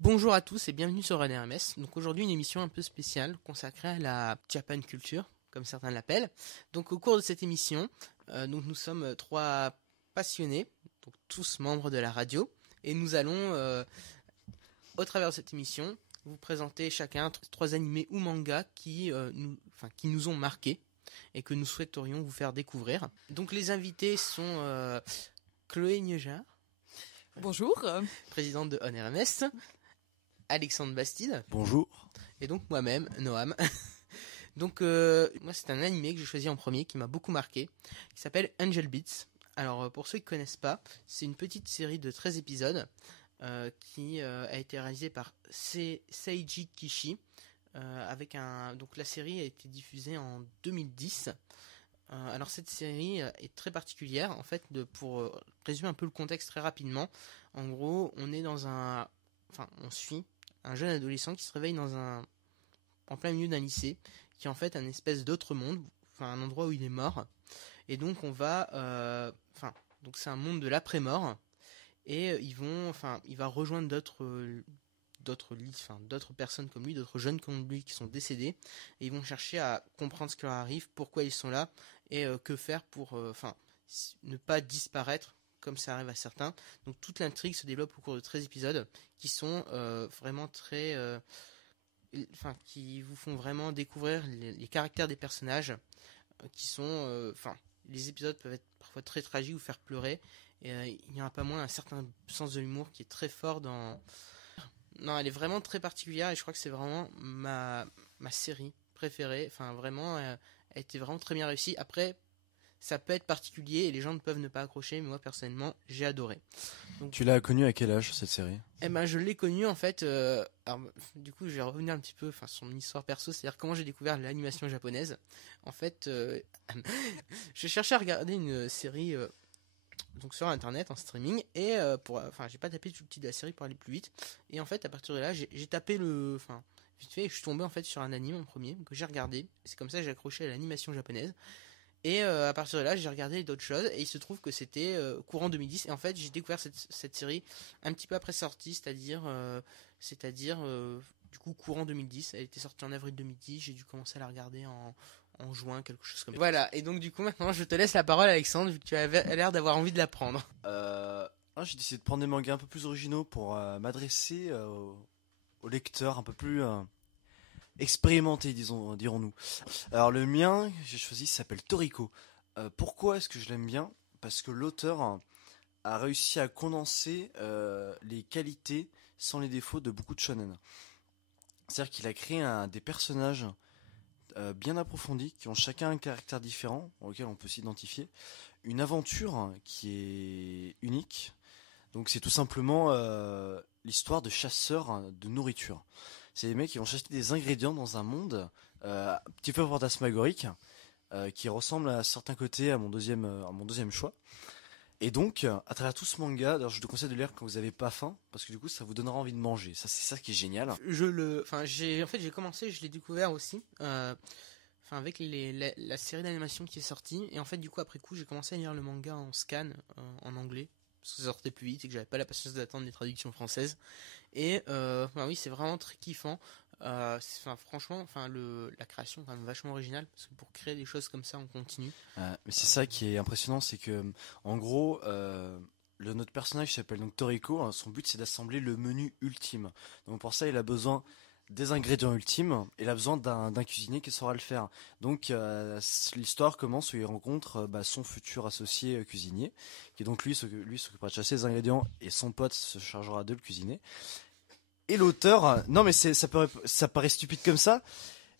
Bonjour à tous et bienvenue sur RMS. Donc aujourd'hui une émission un peu spéciale consacrée à la Japan Culture, comme certains l'appellent. Donc au cours de cette émission, nous sommes trois passionnés, donc tous membres de la radio, et nous allons, au travers de cette émission, vous présenter chacun trois animés ou mangas qui nous ont marqués et que nous souhaiterions vous faire découvrir. Donc les invités sont Chloé Nieujard. Bonjour. Présidente de ONRMS, Alexandre Bastide. Bonjour. Et donc moi-même, Noam. Donc moi c'est un animé que j'ai choisi en premier qui m'a beaucoup marqué, qui s'appelle Angel Beats. Alors pour ceux qui ne connaissent pas, c'est une petite série de 13 épisodes qui a été réalisée par Seiji Kishi. Donc la série a été diffusée en 2010. Alors cette série est très particulière. En fait, pour résumer un peu le contexte très rapidement, en gros, on suit un jeune adolescent qui se réveille en plein milieu d'un lycée, qui est en fait un espèce d'autre monde, un endroit où il est mort. Et donc donc c'est un monde de l'après-mort. Et il va rejoindre d'autres personnes comme lui, d'autres jeunes comme lui qui sont décédés, et ils vont chercher à comprendre ce qui leur arrive, pourquoi ils sont là, et que faire pour ne pas disparaître comme ça arrive à certains. Donc toute l'intrigue se développe au cours de 13 épisodes qui sont vraiment qui vous font vraiment découvrir les caractères des personnages qui sont les épisodes peuvent être parfois très tragiques ou faire pleurer, et il n'y en a pas moins un certain sens de l'humour qui est très fort dans... Non, elle est vraiment très particulière et je crois que c'est vraiment ma série préférée. Vraiment, elle a été vraiment très bien réussie. Après, ça peut être particulier et les gens ne peuvent ne pas accrocher, mais moi personnellement, j'ai adoré. Donc, tu l'as connue à quel âge cette série ? Je l'ai connue en fait. Alors, du coup, je vais revenir un petit peu sur mon histoire perso, c'est-à-dire comment j'ai découvert l'animation japonaise. En fait, je cherchais à regarder une série. Donc sur internet en streaming et j'ai pas tapé tout le titre de la série pour aller plus vite, et en fait à partir de là j'ai tapé vite fait, et je suis tombé en fait sur un anime en premier que j'ai regardé. C'est comme ça que j'ai accroché à l'animation japonaise, et à partir de là j'ai regardé d'autres choses, et il se trouve que c'était courant 2010, et en fait j'ai découvert cette série un petit peu après sa sortie, c'est-à-dire du coup courant 2010. Elle était sortie en avril 2010, j'ai dû commencer à la regarder en juin, quelque chose comme ça. Voilà, et donc du coup maintenant je te laisse la parole, Alexandre, vu que tu as l'air d'avoir envie de la prendre. J'ai décidé de prendre des mangas un peu plus originaux pour m'adresser aux lecteurs un peu plus expérimentés, dirons-nous. Alors le mien, j'ai choisi, s'appelle Toriko. Pourquoi est-ce que je l'aime bien ? Parce que l'auteur a réussi à condenser les qualités sans les défauts de beaucoup de shonen. C'est-à-dire qu'il a créé des personnages bien approfondis, qui ont chacun un caractère différent, auquel on peut s'identifier, une aventure qui est unique. Donc c'est tout simplement l'histoire de chasseurs de nourriture. C'est des mecs qui vont chercher des ingrédients dans un monde un petit peu fantasmagorique, qui ressemble à certains côtés à mon deuxième choix. Et donc, à travers tout ce manga, alors je te conseille de lire quand vous n'avez pas faim, parce que du coup, ça vous donnera envie de manger. Ça, c'est ça qui est génial. J'ai commencé, je l'ai découvert aussi, avec la série d'animation qui est sortie, et en fait, du coup, après coup, j'ai commencé à lire le manga en scan, en anglais, parce que ça sortait plus vite et que j'avais pas la patience d'attendre les traductions françaises. Et oui, c'est vraiment très kiffant. Franchement, la création est quand même vachement originale, parce que pour créer des choses comme ça on continue. Mais c'est ça qui est impressionnant, c'est que en gros notre personnage s'appelle donc Toriko, hein, son but c'est d'assembler le menu ultime. Donc pour ça il a besoin des ingrédients ultimes, et il a besoin d'un cuisinier qui saura le faire. Donc l'histoire commence où il rencontre son futur associé cuisinier, qui donc lui s'occupera de chasser les ingrédients et son pote se chargera de le cuisiner. Et l'auteur, non mais ça paraît stupide comme ça,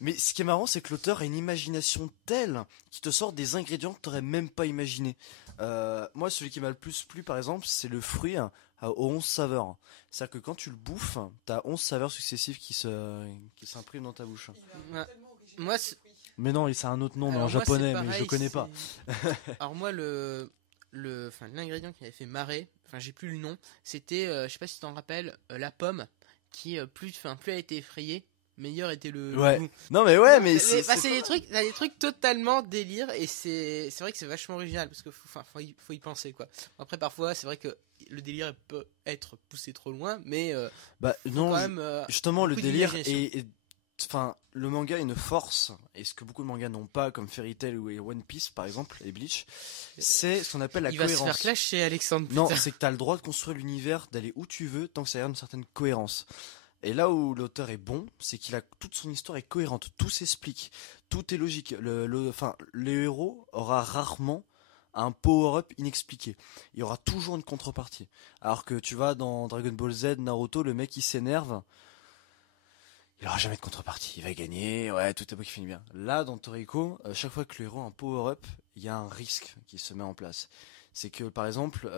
mais ce qui est marrant c'est que l'auteur a une imagination telle qu'il te sort des ingrédients que tu n'aurais même pas imaginé. Moi celui qui m'a le plus plu par exemple, c'est le fruit aux 11 saveurs. C'est-à-dire que quand tu le bouffes, tu as 11 saveurs successives qui s'impriment dans ta bouche. Moi, mais non, c'est un autre nom en japonais, pareil, mais je connais pas. Alors moi l'ingrédient qui m'avait fait marrer, j'ai plus le nom, c'était, je sais pas si tu t'en rappelles, la pomme qui plus elle était effrayée, meilleur était le goût. Non mais ouais, mais c'est des trucs totalement délire, et c'est vrai que c'est vachement original, parce que faut y penser quoi. Après parfois c'est vrai que le délire peut être poussé trop loin, mais Bah non, quand même justement le beaucoup délire d'imagination. enfin, le manga a une force, et ce que beaucoup de mangas n'ont pas, comme Fairy Tail ou One Piece par exemple, et Bleach, c'est ce qu'on appelle la il va se cohérence. faire clasher Alexandre plus Non, tard. c'est que tu as le droit de construire l'univers, d'aller où tu veux, tant que ça a une certaine cohérence. Et là où l'auteur est bon, c'est qu'il a toute son histoire est cohérente, tout s'explique, tout est logique. Enfin, le héros aura rarement un power-up inexpliqué. Il y aura toujours une contrepartie. Alors que tu vas dans Dragon Ball Z, Naruto, le mec il s'énerve, il aura jamais de contrepartie. Il va gagner, ouais, tout est beau qui finit bien. Là, dans Toriko, chaque fois que le héros a un power-up, il y a un risque qui se met en place. C'est que, par exemple,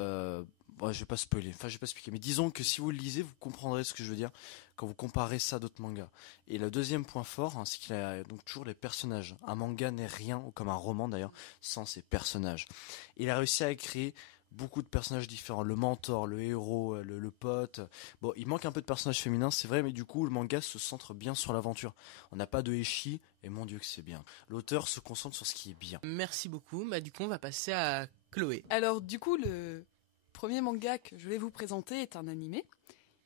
bon, je vais pas spoiler, enfin, je vais pas expliquer, mais disons que si vous le lisez, vous comprendrez ce que je veux dire quand vous comparez ça à d'autres mangas. Et le deuxième point fort, hein, c'est qu'il a donc toujours les personnages. Un manga n'est rien, ou comme un roman d'ailleurs, sans ses personnages. Il a réussi à créer beaucoup de personnages différents, le mentor, le héros, le pote. Bon, il manque un peu de personnages féminins, c'est vrai, mais du coup, le manga se centre bien sur l'aventure. On n'a pas de Eshi, et mon dieu que c'est bien. L'auteur se concentre sur ce qui est bien. Merci beaucoup. Bah du coup, on va passer à Chloé. Alors du coup, le premier manga que je vais vous présenter est un animé.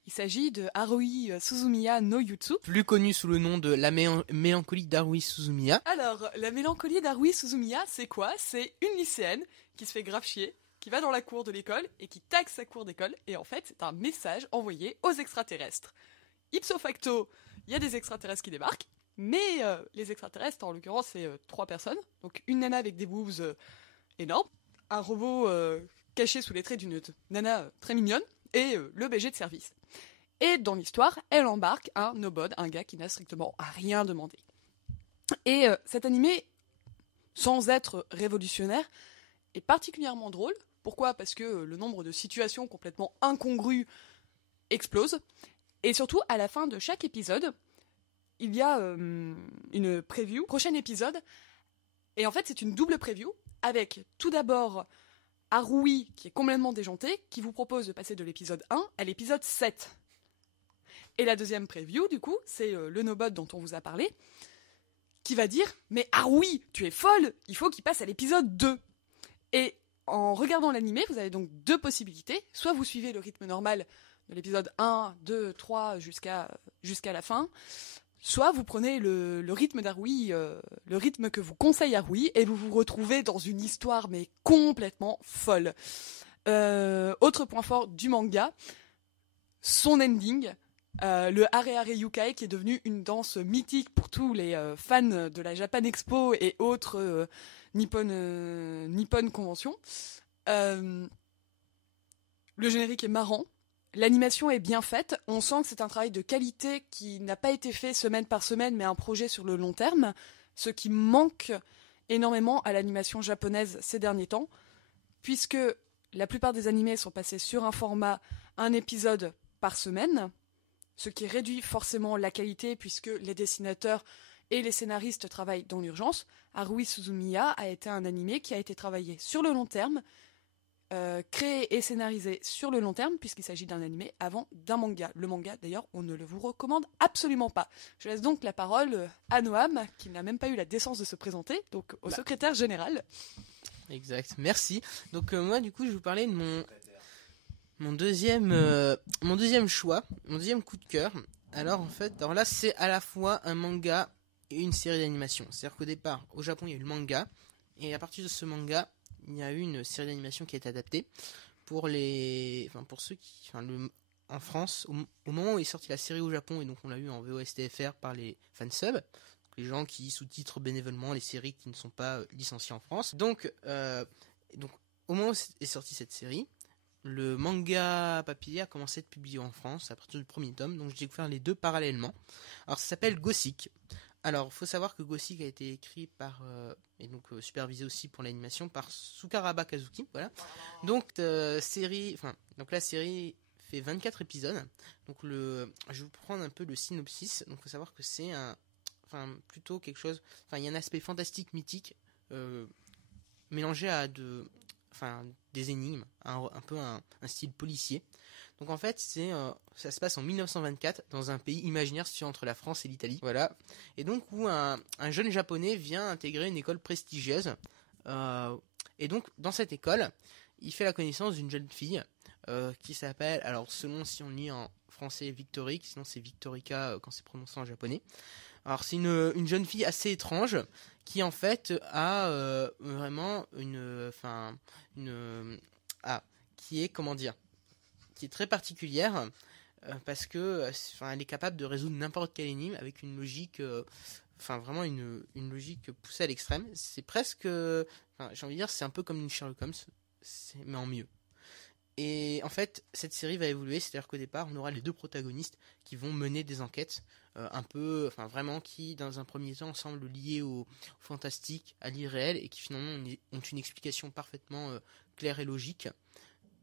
Il s'agit de Haruhi Suzumiya no Yutsu. Plus connu sous le nom de La mélancolie d'Haruhi Suzumiya. Alors, la mélancolie d'Haruhi Suzumiya, c'est quoi? C'est une lycéenne qui se fait grave chier, qui va dans la cour de l'école et qui taxe sa cour d'école. Et en fait, c'est un message envoyé aux extraterrestres. Ipso facto, il y a des extraterrestres qui débarquent, mais les extraterrestres, en l'occurrence, c'est 3 personnes. Donc une nana avec des boobs énormes, un robot caché sous les traits d'une nana très mignonne, et le BG de service. Et dans l'histoire, elle embarque un nobody, un gars qui n'a strictement rien demandé. Et cet animé, sans être révolutionnaire, est particulièrement drôle. Pourquoi? Parce que le nombre de situations complètement incongrues explose. Et surtout, à la fin de chaque épisode, il y a une preview, prochain épisode. Et en fait, c'est une double preview, avec tout d'abord Haruhi, qui est complètement déjanté, qui vous propose de passer de l'épisode 1 à l'épisode 7. Et la deuxième preview, du coup, c'est le Nobot dont on vous a parlé, qui va dire « Mais Haruhi, tu es folle, il faut qu'il passe à l'épisode 2 !» Et en regardant l'animé, vous avez donc 2 possibilités. Soit vous suivez le rythme normal de l'épisode 1, 2, 3 jusqu'à la fin, soit vous prenez le rythme d'Haruhi, le rythme que vous conseille Haruhi, et vous vous retrouvez dans une histoire mais complètement folle. Autre point fort du manga, son ending, le Hare Hare Yukai, qui est devenu une danse mythique pour tous les fans de la Japan Expo et autres Nippon Convention. Le générique est marrant. L'animation est bien faite, on sent que c'est un travail de qualité qui n'a pas été fait semaine par semaine, mais un projet sur le long terme, ce qui manque énormément à l'animation japonaise ces derniers temps, puisque la plupart des animés sont passés sur un format, un épisode par semaine, ce qui réduit forcément la qualité, puisque les dessinateurs et les scénaristes travaillent dans l'urgence. Haruhi Suzumiya a été un animé qui a été travaillé sur le long terme, créé et scénarisé sur le long terme, puisqu'il s'agit d'un animé avant d'un manga. Le manga, d'ailleurs, on ne le vous recommande absolument pas. Je laisse donc la parole à Noam, qui n'a même pas eu la décence de se présenter, donc au secrétaire général. Exact, merci. Donc moi, du coup, je vais vous parler de mon deuxième choix, mon deuxième coup de cœur. Alors en fait, alors là, c'est à la fois un manga et une série d'animation. C'est-à-dire qu'au départ, au Japon, il y a eu le manga, et à partir de ce manga, il y a eu une série d'animation qui a été adaptée pour ceux qui, en France, au moment où est sortie la série au Japon, et donc on l'a eu en VOSTFR par les fansubs, les gens qui sous-titrent bénévolement les séries qui ne sont pas licenciées en France. Donc au moment où est sortie cette série, le manga papier a commencé à être publié en France à partir du premier tome, donc j'ai découvert les deux parallèlement. Alors ça s'appelle Gothic. Alors, il faut savoir que Gothic a été écrit par, et donc supervisé aussi pour l'animation par Sukaraba Kazuki, voilà. Donc, la série fait 24 épisodes. Donc, je vais vous prendre un peu le synopsis. Donc, il faut savoir que c'est plutôt quelque chose, il y a un aspect fantastique, mythique, mélangé à des énigmes, un peu un style policier. Donc en fait, ça se passe en 1924 dans un pays imaginaire situé entre la France et l'Italie. Voilà. Et donc où un jeune japonais vient intégrer une école prestigieuse. Et donc dans cette école, il fait la connaissance d'une jeune fille qui s'appelle, alors selon si on lit en français Victorique, sinon c'est Victorica quand c'est prononcé en japonais. Alors c'est une jeune fille assez étrange qui en fait a vraiment qui est comment dire, qui est très particulière parce que elle est capable de résoudre n'importe quelle énigme avec une logique, vraiment une logique poussée à l'extrême. C'est presque, j'ai envie de dire, c'est un peu comme une Sherlock Holmes, mais en mieux. Et en fait, cette série va évoluer, c'est-à-dire qu'au départ, on aura les deux protagonistes qui vont mener des enquêtes vraiment qui, dans un premier temps, semblent liées au fantastique, à l'irréel, et qui finalement ont une explication parfaitement claire et logique.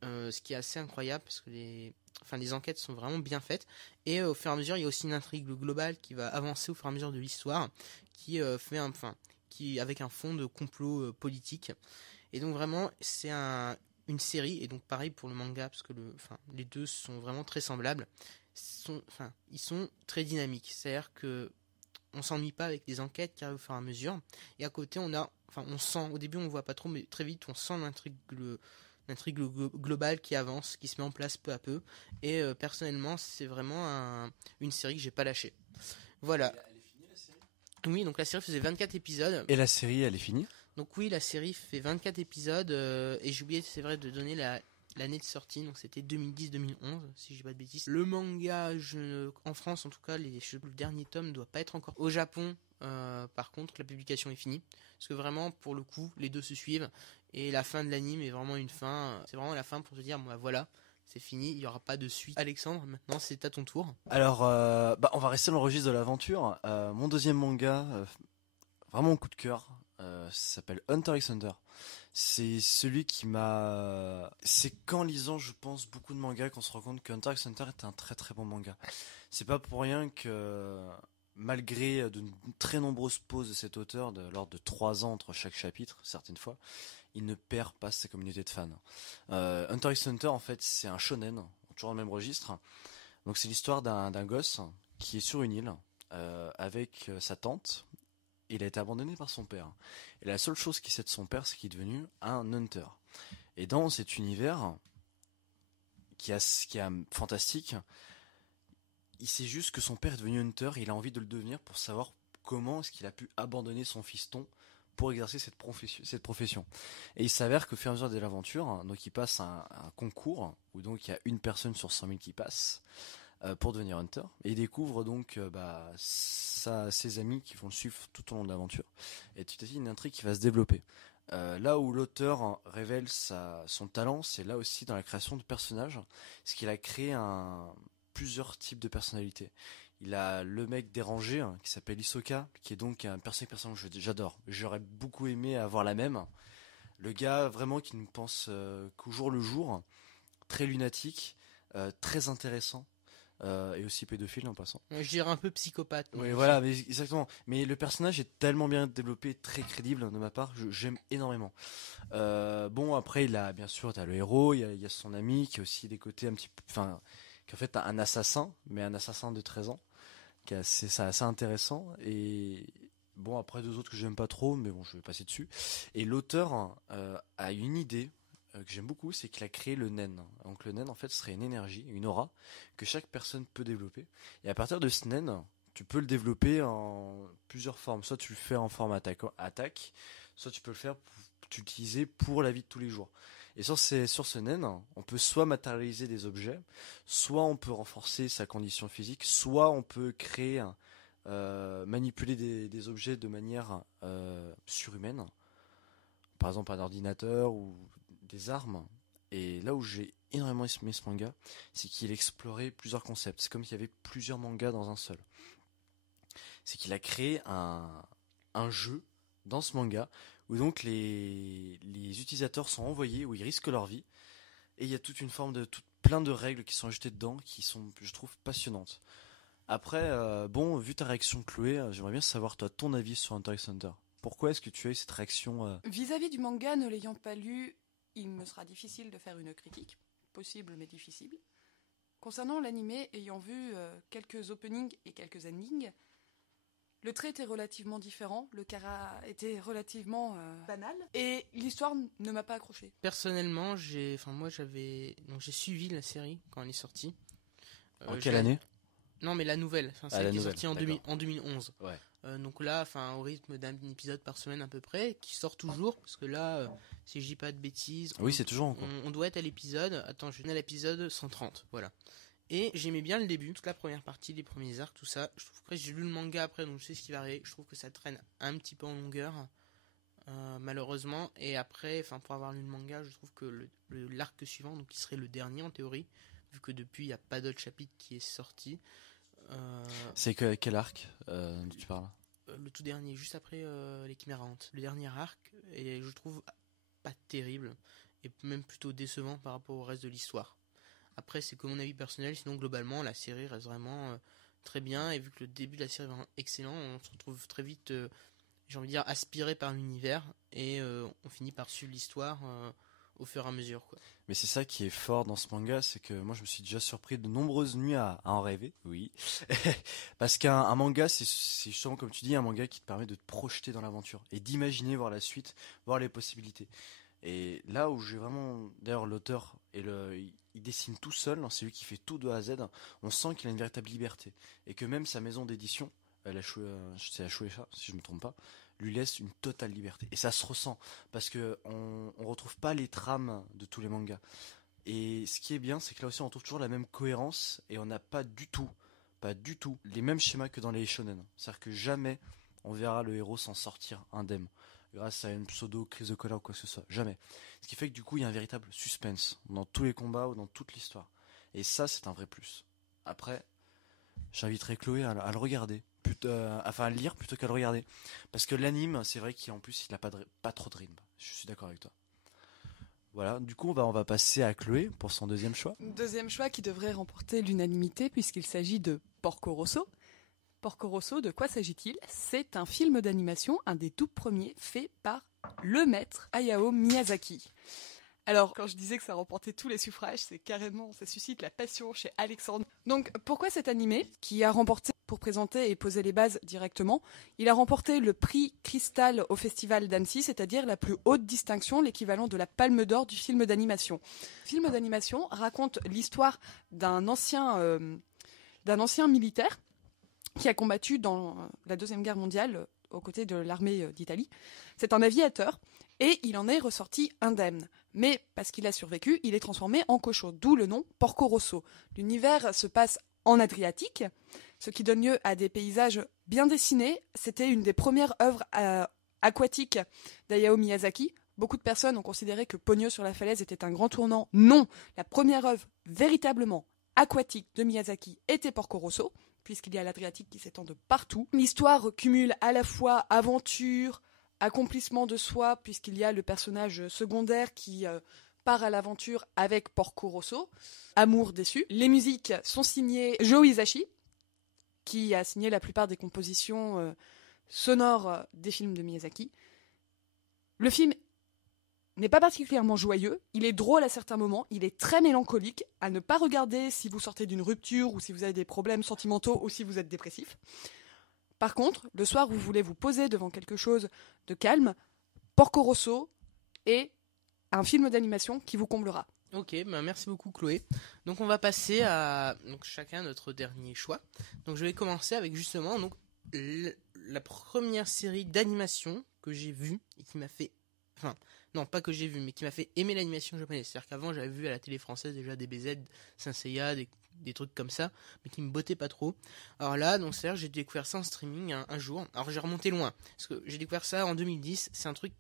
Ce qui est assez incroyable parce que les enquêtes sont vraiment bien faites, et au fur et à mesure, il y a aussi une intrigue globale qui va avancer au fur et à mesure de l'histoire, qui avec un fond de complot politique. Et donc vraiment, c'est une série, et donc pareil pour le manga, parce que les deux sont vraiment très semblables. Ils sont très dynamiques, c'est-à-dire que on s'ennuie pas avec les enquêtes qui arrivent au fur et à mesure. Et à côté, on sent, au début on voit pas trop, mais très vite on sent l'intrigue globale qui avance, qui se met en place peu à peu. Et personnellement, c'est vraiment une série que j'ai pas lâchée. Voilà. Elle est finie la série ? Oui, donc la série faisait 24 épisodes. Et la série, elle est finie ? Donc oui, la série fait 24 épisodes, et j'ai oublié, c'est vrai, de donner l'année de sortie, donc c'était 2010-2011, si je dis pas de bêtises. Le manga, en France en tout cas, le dernier tome ne doit pas être encore au Japon. Par contre, la publication est finie, parce que vraiment, pour le coup, les deux se suivent, et la fin de l'anime est vraiment c'est vraiment la fin pour te dire, voilà, c'est fini, il n'y aura pas de suite. Alexandre, maintenant c'est à ton tour. Alors, on va rester dans le registre de l'aventure. Mon deuxième manga, vraiment coup de cœur, ça s'appelle Hunter x Hunter. C'est celui qui m'a... C'est qu'en lisant, je pense, beaucoup de mangas qu'on se rend compte que Hunter x Hunter est un très très bon manga. C'est pas pour rien que, malgré de très nombreuses pauses de cet auteur, de l'ordre de 3 ans entre chaque chapitre, certaines fois, il ne perd pas sa communauté de fans. Hunter x Hunter, en fait, c'est un shonen, toujours dans le même registre. Donc c'est l'histoire d'un gosse qui est sur une île avec sa tante. Il a été abandonné par son père. Et la seule chose qu'il sait de son père, c'est qu'il est devenu un hunter. Et dans cet univers qui est fantastique, il sait juste que son père est devenu hunter et il a envie de le devenir pour savoir comment est-ce qu'il a pu abandonner son fiston pour exercer cette profession. Et il s'avère qu'au fur et à mesure de l'aventure, donc il passe un concours où donc il y a une personne sur 100 000 qui passe pour devenir hunter, et il découvre donc ses amis qui vont le suivre tout au long de l'aventure, et tout à fait une intrigue qui va se développer. Là où l'auteur révèle son talent, c'est là aussi dans la création de personnages, parce qu'il a créé plusieurs types de personnalités. Il a le mec dérangé qui s'appelle Hisoka, qui est donc un personnage que j'adore. J'aurais beaucoup aimé avoir la même. Le gars vraiment qui ne pense qu'au jour le jour, très lunatique, très intéressant. Et aussi pédophile en passant. Je dirais un peu psychopathe. Oui, voilà, mais exactement. Mais le personnage est tellement bien développé, très crédible de ma part, j'aime énormément. Après, bien sûr, t'as le héros, il y a son ami qui a aussi des côtés un petit peu, qui est en fait un assassin, mais un assassin de 13 ans, c'est assez intéressant. Et après deux autres que j'aime pas trop, mais je vais passer dessus. Et l'auteur a une idée que j'aime beaucoup, c'est qu'il a créé le nen. Donc le nen, en fait, serait une énergie, une aura que chaque personne peut développer. Et à partir de ce nen, tu peux le développer en plusieurs formes. Soit tu le fais en forme attaque, soit tu peux le faire l'utiliser pour la vie de tous les jours. Et sur ce nen, on peut soit matérialiser des objets, soit on peut renforcer sa condition physique, soit on peut créer, manipuler des objets de manière surhumaine. Par exemple un ordinateur ou des armes. Et là où j'ai énormément aimé ce manga, c'est qu'il explorait plusieurs concepts. C'est comme s'il y avait plusieurs mangas dans un seul. C'est qu'il a créé un jeu dans ce manga où donc les utilisateurs sont envoyés, où ils risquent leur vie, et il y a toute une forme plein de règles qui sont ajoutées dedans, qui sont, je trouve, passionnantes. Après, vu ta réaction, Chloé, j'aimerais bien savoir toi ton avis sur Hunter x Hunter. Pourquoi est-ce que tu as eu cette réaction Vis-à-vis du manga, ne l'ayant pas lu, il me sera difficile de faire une critique, possible mais difficile. Concernant l'anime, ayant vu quelques openings et quelques endings, Le trait était relativement différent, le Kara était relativement banal, et l'histoire ne m'a pas accroché. Personnellement, j'ai suivi la série quand elle est sortie. En quelle année? Non, mais la nouvelle, Ah, celle la qui est nouvelle, sortie en 2011. Ouais. Donc là, au rythme d'un épisode par semaine à peu près, qui sort toujours, parce que là, si je dis pas de bêtises, Oui, c'est toujours en cours. on doit être à l'épisode, attends, je suis à l'épisode 130, voilà. Et j'aimais bien le début, toute la première partie, les premiers arcs, tout ça. Je trouve que j'ai lu le manga après, donc je sais ce qui va arriver. Je trouve que ça traîne un petit peu en longueur, malheureusement. Et après, pour avoir lu le manga, je trouve que l'arc suivant, donc qui serait le dernier en théorie, vu que depuis il n'y a pas d'autre chapitre qui est sorti. C'est quel arc dont tu parles? Le tout dernier, juste après les Chimérantes. Le dernier arc, et je trouve pas terrible, et même plutôt décevant par rapport au reste de l'histoire. Après, c'est que mon avis personnel, sinon globalement, la série reste vraiment très bien, et vu que le début de la série est vraiment excellent, on se retrouve très vite, j'ai envie de dire, aspiré par l'univers, et on finit par suivre l'histoire au fur et à mesure, quoi. Mais c'est ça qui est fort dans ce manga, c'est que moi je me suis déjà surpris de nombreuses nuits à en rêver, oui. Parce qu'un manga, c'est justement comme tu dis, un manga qui te permet de te projeter dans l'aventure et d'imaginer voir la suite, voir les possibilités. Et là où j'ai vraiment, d'ailleurs l'auteur, il dessine tout seul, c'est lui qui fait tout de A à Z, on sent qu'il a une véritable liberté. Et que même sa maison d'édition, c'est la Shueisha, si je ne me trompe pas, lui laisse une totale liberté. Et ça se ressent, parce que on retrouve pas les trames de tous les mangas. Et ce qui est bien, c'est que là aussi on retrouve toujours la même cohérence, et on n'a pas du tout, les mêmes schémas que dans les shonen. C'est-à-dire que jamais on verra le héros s'en sortir indemne, grâce à une pseudo crise de colère ou quoi que ce soit. Jamais. Ce qui fait que du coup il y a un véritable suspense dans tous les combats ou dans toute l'histoire. Et ça c'est un vrai plus. Après, j'inviterai Chloé à le regarder, à le lire plutôt qu'à le regarder. Parce que l'anime, c'est vrai qu'en plus, il n'a pas trop de rythme. Je suis d'accord avec toi. Voilà, du coup, on va passer à Chloé pour son deuxième choix. Deuxième choix qui devrait remporter l'unanimité puisqu'il s'agit de Porco Rosso. Porco Rosso, de quoi s'agit-il? C'est un film d'animation, un des tout premiers, fait par le maître Hayao Miyazaki. Alors, quand je disais que ça remportait tous les suffrages, c'est carrément, ça suscite la passion chez Alexandre. Donc, pourquoi cet animé, qui a remporté, pour présenter et poser les bases directement, il a remporté le prix Cristal au Festival d'Annecy, c'est-à-dire la plus haute distinction, l'équivalent de la Palme d'Or du film d'animation. Le film d'animation raconte l'histoire d'un ancien militaire qui a combattu dans la Deuxième Guerre mondiale aux côtés de l'armée d'Italie. C'est un aviateur et il en est ressorti indemne. Mais parce qu'il a survécu, il est transformé en cochon, d'où le nom Porco Rosso. L'univers se passe en Adriatique, ce qui donne lieu à des paysages bien dessinés. C'était une des premières œuvres aquatiques d'Hayao Miyazaki. Beaucoup de personnes ont considéré que Pogno sur la falaise était un grand tournant. Non, la première œuvre véritablement aquatique de Miyazaki était Porco Rosso, puisqu'il y a l'Adriatique qui s'étend de partout. L'histoire cumule à la fois aventure, accomplissement de soi, puisqu'il y a le personnage secondaire qui part à l'aventure avec Porco Rosso, amour déçu. Les musiques sont signées Joe Hisaishi, qui a signé la plupart des compositions sonores des films de Miyazaki. Le film n'est pas particulièrement joyeux, il est drôle à certains moments, il est très mélancolique, à ne pas regarder si vous sortez d'une rupture ou si vous avez des problèmes sentimentaux ou si vous êtes dépressif. Par contre, le soir où vous voulez vous poser devant quelque chose de calme, Porco Rosso est un film d'animation qui vous comblera. Ok, merci beaucoup Chloé. Donc on va passer à chacun notre dernier choix. Donc je vais commencer avec justement la première série d'animation que j'ai vue et qui m'a fait... Enfin, non, pas que j'ai vu, mais qui m'a fait aimer l'animation japonaise. C'est-à-dire qu'avant, j'avais vu à la télé française déjà des BZ, Saint Seiya, des trucs comme ça, mais qui me bottaient pas trop. Alors là, donc c'est-à-dire que j'ai découvert ça en streaming un jour. Alors j'ai remonté loin, parce que j'ai découvert ça en 2010. C'est un truc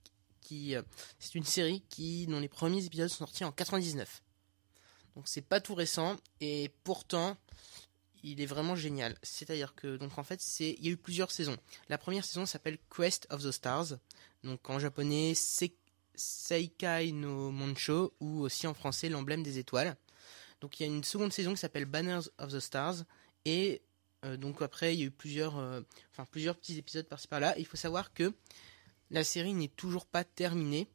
c'est une série dont les premiers épisodes sont sortis en 99. Donc c'est pas tout récent, et pourtant, il est vraiment génial. C'est-à-dire que, donc en fait, il y a eu plusieurs saisons. La première saison s'appelle Quest of the Stars. Donc en japonais, Seikai no Moncho, ou aussi en français, l'emblème des étoiles. Donc il y a une seconde saison qui s'appelle Banners of the Stars, et donc après il y a eu plusieurs petits épisodes par-ci par-là. Il faut savoir que la série n'est toujours pas terminée,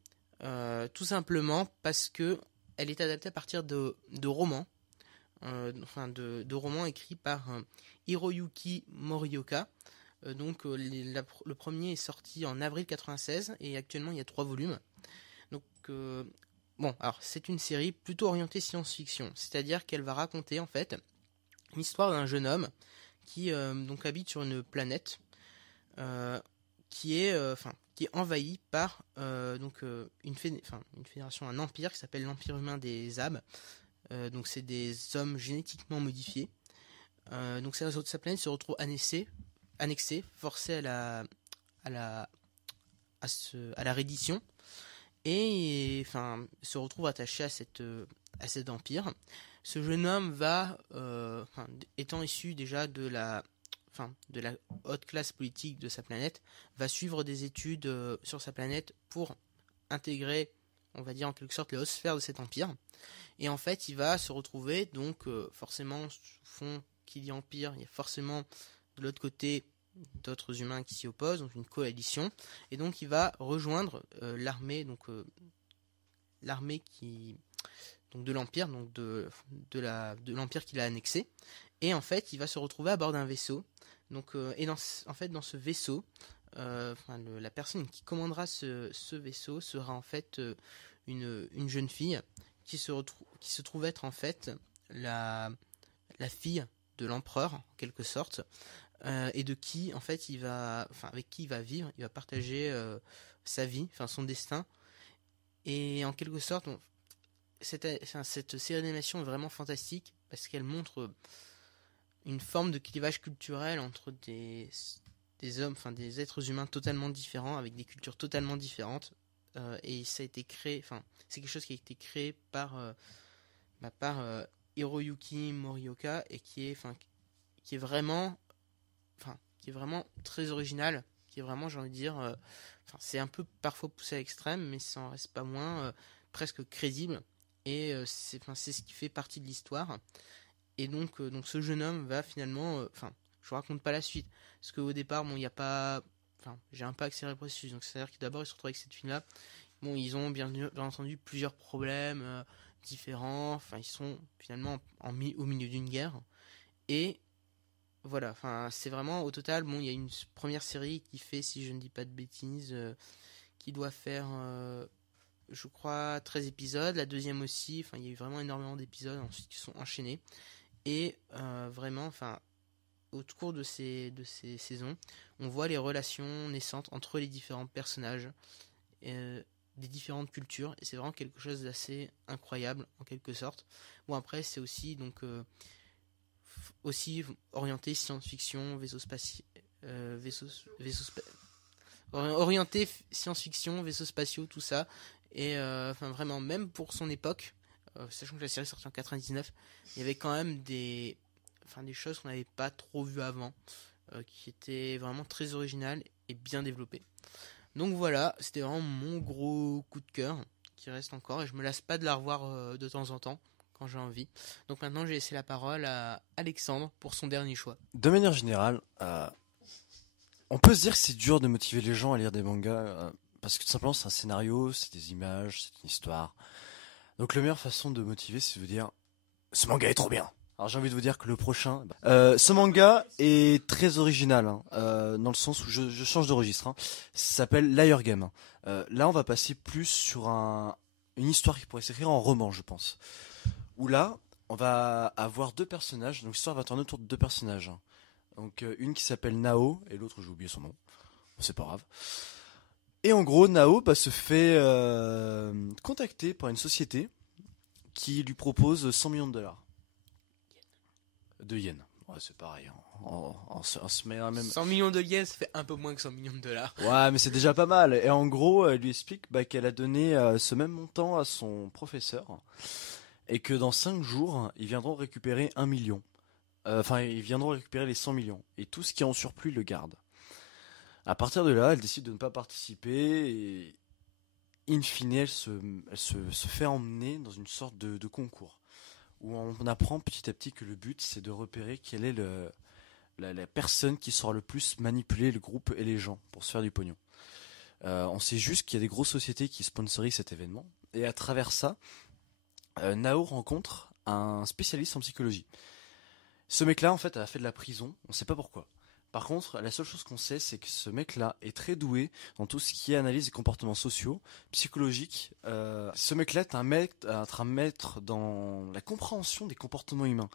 tout simplement parce que elle est adaptée à partir de romans, de romans écrits par Hiroyuki Morioka. Le premier est sorti en avril 96 et actuellement il y a 3 volumes. Donc alors c'est une série plutôt orientée science-fiction, c'est-à-dire qu'elle va raconter en fait l'histoire d'un jeune homme qui donc habite sur une planète qui est envahie par une fédération, un empire qui s'appelle l'Empire humain des Ab. Donc c'est des hommes génétiquement modifiés. Donc sa planète se retrouve annexée, forcée à la reddition, et se retrouve attaché à cet empire. Ce jeune homme va, étant issu déjà de la haute classe politique de sa planète, va suivre des études sur sa planète pour intégrer, on va dire en quelque sorte, les hautes sphères de cet empire. Et en fait, il va se retrouver donc forcément sous fond qui dit empire, il y a forcément de l'autre côté d'autres humains qui s'y opposent, donc une coalition, et donc il va rejoindre l'armée, l'armée de l'empire, donc de l'empire qu'il a annexé, et en fait il va se retrouver à bord d'un vaisseau, dans ce vaisseau, la personne qui commandera ce vaisseau sera en fait une jeune fille qui se trouve être en fait la fille de l'empereur en quelque sorte, et de qui en fait avec qui il va vivre, il va partager sa vie, son destin. Et en quelque sorte cette série d'animation est vraiment fantastique parce qu'elle montre une forme de clivage culturel entre des hommes, des êtres humains totalement différents avec des cultures totalement différentes, et ça a été créé, c'est quelque chose qui a été créé par Hiroyuki Morioka et qui est vraiment très original, qui est vraiment, j'ai envie de dire, c'est un peu parfois poussé à l'extrême, mais ça en reste pas moins presque crédible, et c'est ce qui fait partie de l'histoire. Et donc ce jeune homme va finalement, je vous raconte pas la suite, parce qu'au départ, il y a pas, j'ai un peu accéléré le processus, donc c'est à dire que d'abord ils se retrouvent avec cette fille là. Bon, ils ont bien entendu plusieurs problèmes différents. Ils sont finalement au milieu d'une guerre. Et voilà, c'est vraiment au total. Bon, il y a une première série qui fait, si je ne dis pas de bêtises, qui doit faire, je crois, 13 épisodes. La deuxième aussi. Il y a eu vraiment énormément d'épisodes ensuite qui sont enchaînés. Et vraiment, au cours de ces saisons, on voit les relations naissantes entre les différents personnages. Des différentes cultures, et c'est vraiment quelque chose d'assez incroyable en quelque sorte. Bon, après c'est aussi aussi orienté science-fiction, orienté science-fiction, vaisseaux spatiaux, tout ça, et vraiment même pour son époque, sachant que la série est sortie en 99, il y avait quand même des choses qu'on n'avait pas trop vues avant, qui étaient vraiment très originales et bien développées. Donc voilà, c'était vraiment mon gros coup de cœur qui reste encore, et je me lasse pas de la revoir de temps en temps quand j'ai envie. Donc maintenant, j'ai laissé la parole à Alexandre pour son dernier choix. De manière générale, on peut se dire que c'est dur de motiver les gens à lire des mangas parce que tout simplement c'est un scénario, c'est des images, c'est une histoire. Donc la meilleure façon de motiver, c'est de vous dire ce manga est trop bien. Alors j'ai envie de vous dire que le prochain, ce manga est très original, dans le sens où je change de registre. Ça s'appelle Liar Game. Là, on va passer plus sur une histoire qui pourrait s'écrire en roman, je pense. Où là, on va avoir deux personnages. Donc l'histoire va tourner autour de deux personnages. Donc une qui s'appelle Nao et l'autre, j'ai oublié son nom. Bon, c'est pas grave. Et en gros, Nao se fait contacter par une société qui lui propose 100 millions de dollars. De yens. Ouais, c'est pareil. On se met à même... 100 millions de yens, ça fait un peu moins que 100 millions de dollars. Ouais, mais c'est déjà pas mal. Et en gros, elle lui explique qu'elle a donné ce même montant à son professeur. Et que dans 5 jours, ils viendront récupérer 1 million. Ils viendront récupérer les 100 millions. Et tout ce qui est en surplus, ils le gardent. À partir de là, elle décide de ne pas participer. Et in fine, elle se fait emmener dans une sorte de concours. Où on apprend petit à petit que le but, c'est de repérer quelle est la personne qui saura le plus manipuler le groupe et les gens pour se faire du pognon. On sait juste qu'il y a des grosses sociétés qui sponsorisent cet événement. Et à travers ça, Nao rencontre un spécialiste en psychologie. Ce mec-là, en fait, a fait de la prison. On ne sait pas pourquoi. Par contre, la seule chose qu'on sait, c'est que ce mec-là est très doué dans tout ce qui est analyse des comportements sociaux, psychologiques. Ce mec-là est un maître dans la compréhension des comportements humains.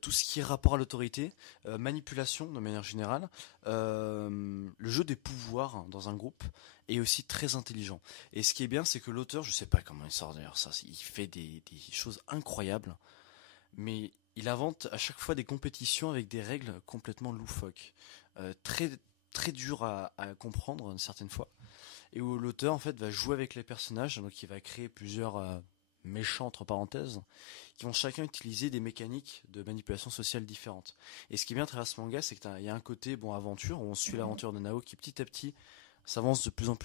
Tout ce qui est rapport à l'autorité, manipulation de manière générale, le jeu des pouvoirs dans un groupe est aussi très intelligent. Et ce qui est bien, c'est que l'auteur, je sais pas comment il sort d'ailleurs ça, il fait des choses incroyables, mais il invente à chaque fois des compétitions avec des règles complètement loufoques, très très dures à comprendre certaines fois, et où l'auteur en fait va jouer avec les personnages, donc il va créer plusieurs méchants entre parenthèses, qui vont chacun utiliser des mécaniques de manipulation sociale différentes. Et ce qui est bien à travers ce manga, c'est qu'il y a un côté aventure, où on suit l'aventure de Nao qui petit à petit s'avance de plus en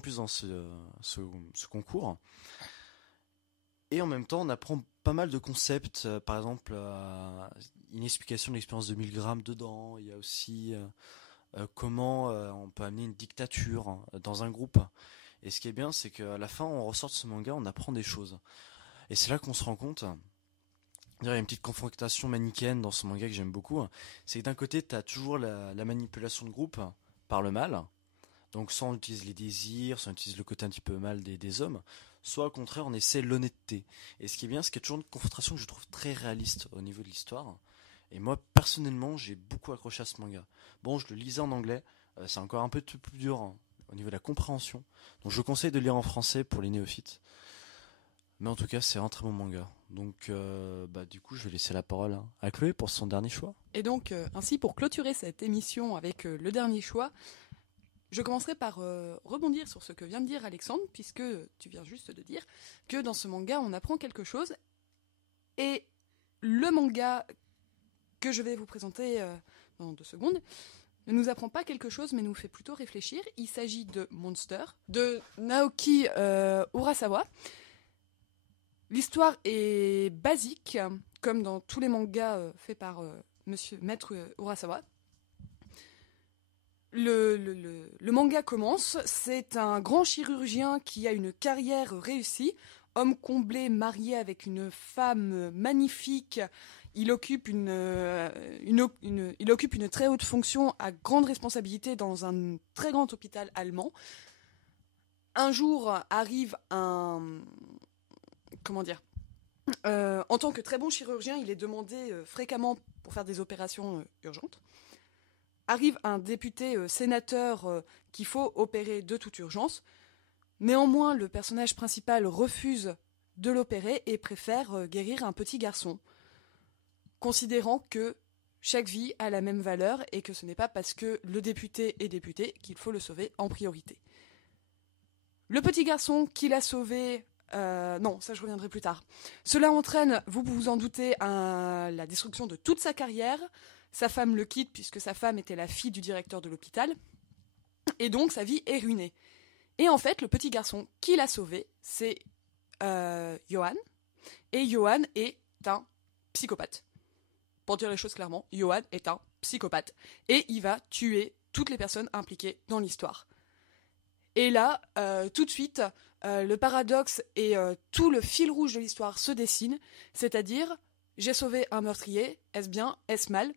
plus dans ce concours. Et en même temps, on apprend pas mal de concepts, par exemple, une explication de l'expérience de Milgram dedans. Il y a aussi comment on peut amener une dictature dans un groupe. Et ce qui est bien, c'est qu'à la fin, on ressort de ce manga, on apprend des choses. Et c'est là qu'on se rend compte. Il y a une petite confrontation manichéenne dans ce manga que j'aime beaucoup. C'est que d'un côté, tu as toujours la manipulation de groupe par le mal. Donc soit on utilise les désirs, soit on utilise le côté un petit peu mal des hommes, soit au contraire on essaie l'honnêteté. Et ce qui est bien, c'est qu'il y a toujours une confrontation que je trouve très réaliste au niveau de l'histoire. Et moi personnellement j'ai beaucoup accroché à ce manga. Bon, je le lisais en anglais, c'est encore un peu plus dur au niveau de la compréhension. Donc je conseille de lire en français pour les néophytes. Mais en tout cas c'est un très bon manga. Donc du coup je vais laisser la parole à Chloé pour son dernier choix. Et donc ainsi pour clôturer cette émission avec le dernier choix, je commencerai par rebondir sur ce que vient de dire Alexandre, puisque tu viens juste de dire que dans ce manga, on apprend quelque chose. Et le manga que je vais vous présenter dans 2 secondes ne nous apprend pas quelque chose, mais nous fait plutôt réfléchir. Il s'agit de Monster, de Naoki Urasawa. L'histoire est basique, comme dans tous les mangas faits par Maître Urasawa. Le manga commence, c'est un grand chirurgien qui a une carrière réussie, homme comblé, marié avec une femme magnifique, il occupe une très haute fonction à grande responsabilité dans un très grand hôpital allemand. Un jour arrive en tant que très bon chirurgien, il est demandé fréquemment pour faire des opérations urgentes. Arrive un député sénateur qu'il faut opérer de toute urgence. Néanmoins, le personnage principal refuse de l'opérer et préfère guérir un petit garçon, considérant que chaque vie a la même valeur et que ce n'est pas parce que le député est député qu'il faut le sauver en priorité. Le petit garçon qu'il a sauvé... non, ça je reviendrai plus tard. Cela entraîne, vous vous en doutez, la destruction de toute sa carrière. Sa femme le quitte puisque sa femme était la fille du directeur de l'hôpital. Et donc sa vie est ruinée. Et en fait, le petit garçon qui l'a sauvé, c'est Johan. Et Johan est un psychopathe. Pour dire les choses clairement, Johan est un psychopathe. Et il va tuer toutes les personnes impliquées dans l'histoire. Et là, tout de suite, le paradoxe et tout le fil rouge de l'histoire se dessine. C'est-à-dire... J'ai sauvé un meurtrier, est-ce bien, est-ce mal?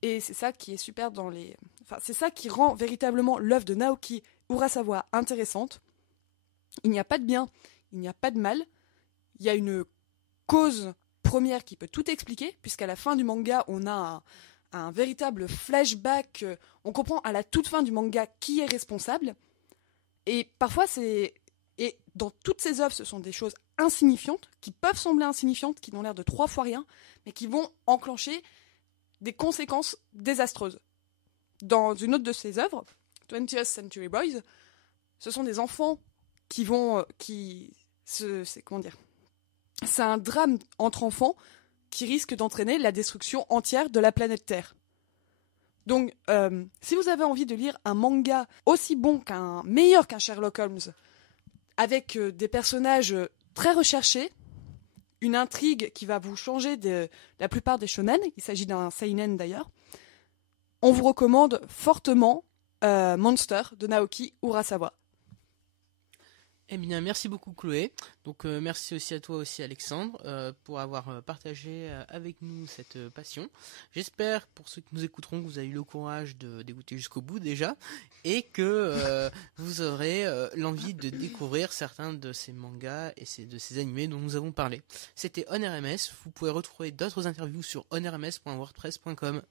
Et c'est ça qui est super c'est ça qui rend véritablement l'œuvre de Naoki Urasawa intéressante. Il n'y a pas de bien, il n'y a pas de mal. Il y a une cause première qui peut tout expliquer, puisqu'à la fin du manga, on a un véritable flashback. On comprend à la toute fin du manga qui est responsable. Et parfois, Et dans toutes ces œuvres, ce sont des choses insignifiantes, qui peuvent sembler insignifiantes, qui n'ont l'air de 3 fois rien, mais qui vont enclencher des conséquences désastreuses. Dans une autre de ces œuvres, 20th Century Boys, ce sont des enfants c'est un drame entre enfants qui risque d'entraîner la destruction entière de la planète Terre. Donc, si vous avez envie de lire un manga aussi bon meilleur qu'un Sherlock Holmes, avec des personnages très recherchés, une intrigue qui va vous changer de la plupart des shonen, il s'agit d'un seinen d'ailleurs, on vous recommande fortement Monster de Naoki Urasawa. Eh bien, merci beaucoup Chloé. Donc merci aussi à toi aussi Alexandre pour avoir partagé avec nous cette passion. J'espère pour ceux qui nous écouteront que vous avez eu le courage d'écouter jusqu'au bout déjà et que vous aurez l'envie de découvrir certains de ces mangas et de ces animés dont nous avons parlé. C'était OnRMS. Vous pouvez retrouver d'autres interviews sur onrms.wordpress.com.